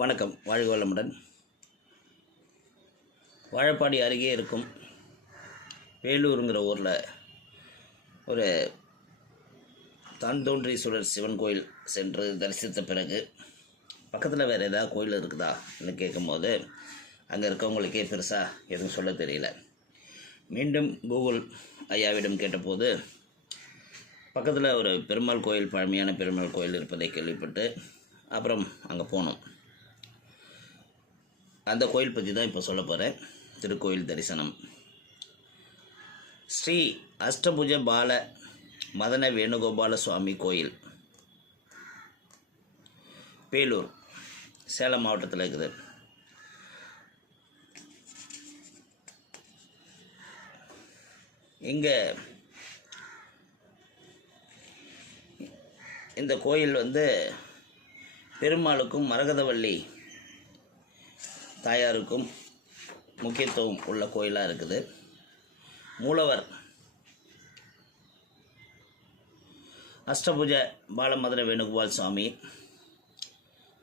வணக்கம். வாழ்க வளமுடன். வாழப்பாடி அருகே இருக்கும் வேலூருங்கிற ஊரில் ஒரு தான்தோன்றீஸ்வரர் சிவன் கோயில் சென்று தரிசித்த பிறகு பக்கத்தில் வேறு ஏதாவது கோயில் இருக்குதான்னு கேட்கும்போது அங்கே இருக்கவங்களுக்கே பெருசாக எதுவும் சொல்ல தெரியல. மீண்டும் கூகுள் ஐயாவிடம் கேட்டபோது பக்கத்தில் ஒரு பெருமாள் கோயில், பழமையான பெருமாள் கோயில் இருப்பதை கேள்விப்பட்டு அப்புறம் அங்கே போனோம். அந்த கோயில் பற்றி தான் இப்போ சொல்ல போகிறேன். திருக்கோயில் தரிசனம். ஸ்ரீ அஷ்டபுஜ பால மதன வேணுகோபால சுவாமி கோயில், வேலூர், சேலம் மாவட்டத்தில் இருக்குது. இங்கே இந்த கோயில் பெருமாளுக்கும் மரகதவள்ளி தாயாருக்கும் முக்கியத்துவம் உள்ள கோயிலாக இருக்குது. மூலவர் அஷ்டபுஜ பாலமதுர வேணுகோபால் சுவாமி,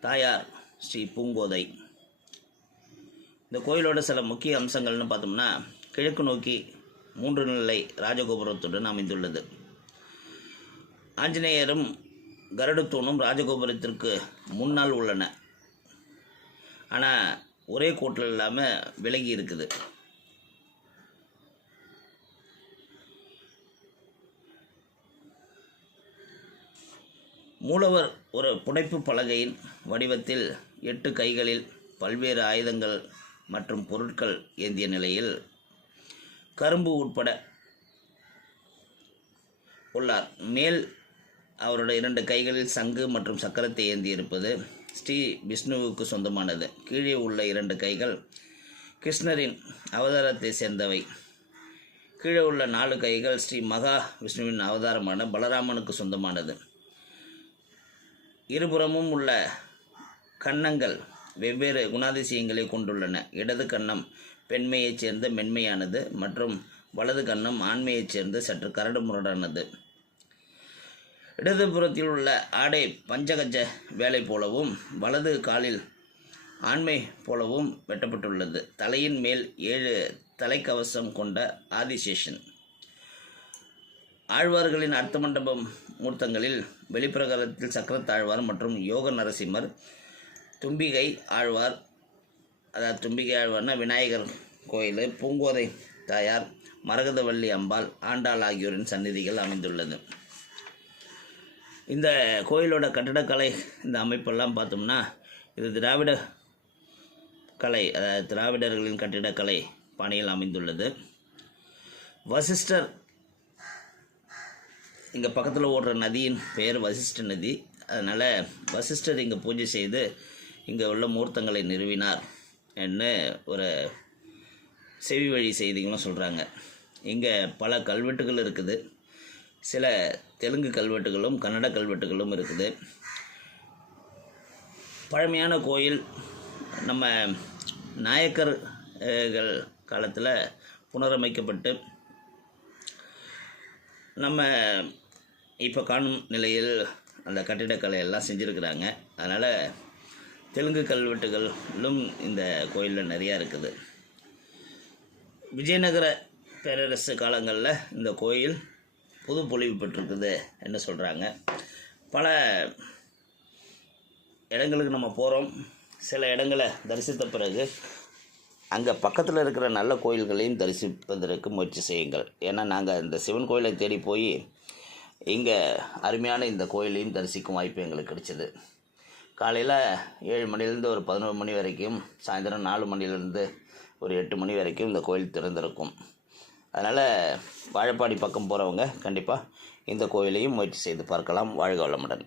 தாயார் ஸ்ரீ பூங்கோதை. இந்த கோயிலோட சில முக்கிய அம்சங்கள்னு பார்த்தோம்னா, கிழக்கு நோக்கி 3 நிலை ராஜகோபுரத்துடன் அமைந்துள்ளது. ஆஞ்சநேயரும் கருடத்தூணும் ராஜகோபுரத்திற்கு முன்னால் உள்ளன. ஆனால் ஒரே கோட்டில் இல்லாமல் விலகி இருக்குது. மூலவர் ஒரு புடைப்பு பலகையின் வடிவத்தில் 8 கைகளில் பல்வேறு ஆயுதங்கள் மற்றும் பொருட்கள் ஏந்திய நிலையில் கரும்பு உட்பட உள்ளார். மேல் அவருடைய 2 கைகளில் சங்கு மற்றும் சக்கரத்தை ஏந்தியிருப்பது ஸ்ரீ விஷ்ணுவுக்கு சொந்தமானது. கீழே உள்ள 2 கைகள் கிருஷ்ணரின் அவதாரத்தை சேர்ந்தவை. கீழே உள்ள 4 கைகள் ஸ்ரீ மகா விஷ்ணுவின் அவதாரமான பலராமனுக்கு சொந்தமானது. இருபுறமும் உள்ள கன்னங்கள் வெவ்வேறு குணாதிசயங்களை கொண்டுள்ளன. இடது கன்னம் பெண்மையைச் சேர்ந்த மென்மையானது மற்றும் வலது கன்னம் ஆண்மையைச் சேர்ந்து சற்று கரடு முரடானது. இடதுபுறத்தில் உள்ள ஆடை பஞ்சகஜ வேலை போலவும் வலது காலில் ஆண்மை போலவும் வெட்டப்பட்டுள்ளது. தலையின் மேல் 7 தலைக்கவசம் கொண்ட ஆதிசேஷன். ஆழ்வார்களின் அர்த்த மண்டபம் மூர்த்தங்களில் வெளிப்பிரகாரத்தில் சக்கரத்தாழ்வார் மற்றும் யோக நரசிம்மர், தும்பிகை ஆழ்வார், அதாவது தும்பிகை ஆழ்வார்னா விநாயகர் கோயில், பூங்கோதை தாயார், மரகதவள்ளி அம்பாள், ஆண்டாள் ஆகியோரின் சந்நிதிகள் அமைந்துள்ளது. இந்த கோயிலோட கட்டடக்கலை, இந்த அமைப்பெல்லாம் பார்த்தோம்னா இது திராவிட கலை, அதாவது திராவிடர்களின் கட்டிடக்கலை பாணியில் அமைந்துள்ளது. வசிஷ்டர், இங்கே பக்கத்தில் ஓடுற நதியின் பெயர் வசிஷ்ட நதி. அதனால் வசிஷ்டர் இங்கே பூஜை செய்து இங்கே உள்ள மூர்த்தங்களை நிறுவினார் என்று ஒரு செவி வழி செய்திகளும் சொல்கிறாங்க. இங்கே பல கல்வெட்டுகள் இருக்குது. சில தெலுங்கு கல்வெட்டுகளும் கன்னட கல்வெட்டுகளும் இருக்குது. பழமையான கோயில் நம்ம நாயக்கர்கள் காலத்தில் புனரமைக்கப்பட்டு நம்ம இப்போ காணும் நிலையில் அந்த கட்டிடக்கலை எல்லாம் செஞ்சுருக்கிறாங்க. அதனால் தெலுங்கு கல்வெட்டுகளும் இந்த கோயிலில் நிறையா இருக்குது. விஜயநகர பேரரசு காலங்களில் இந்த கோயில் புது பொலிவு பெற்றிருக்குது என்ன சொல்கிறாங்க. பல இடங்களுக்கு நம்ம போகிறோம். சில இடங்களை தரிசித்த பிறகு அங்கே பக்கத்தில் இருக்கிற நல்ல கோயில்களையும் தரிசிப்பதற்கு முயற்சி செய்யுங்கள். ஏன்னா நாங்கள் இந்த சிவன் கோயிலை தேடி போய் இங்கே அருமையான இந்த கோயிலையும் தரிசிக்கும் வாய்ப்பு எங்களுக்கு கிடைச்சிது. காலையில் 7 மணிலேருந்து ஒரு 11 மணி வரைக்கும், சாயந்தரம் 4 மணிலேருந்து ஒரு 8 மணி வரைக்கும் இந்த கோயில் திறந்திருக்கும். அதனால் வாழப்பாடி பக்கம் போகிறவங்க கண்டிப்பாக இந்த கோயிலையும் முயற்சி செய்து பார்க்கலாம். வாழ்க வளமுடன்.